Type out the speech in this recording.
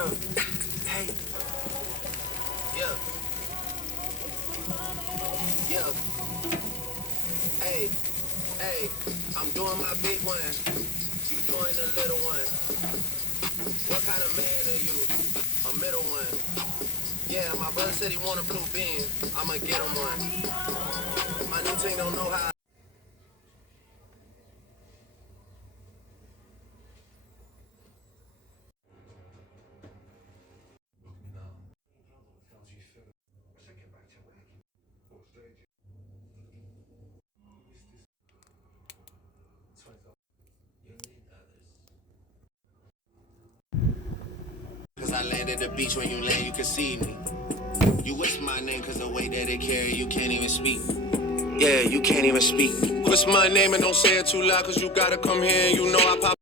Yeah. Hey. Yeah. Yeah. Hey. Hey. I'm doing my big one. You doing the little one. What kind of man are you? A middle one. Yeah, my brother said he want a blue bean. I'ma get him one. My new team don't know how. Cause I landed at the beach. When you land, you can see me. You whisper my name cause the way that it carry, you can't even speak. Yeah, you can't even speak. Whisper my name and don't say it too loud cause you gotta come here and you know I pop.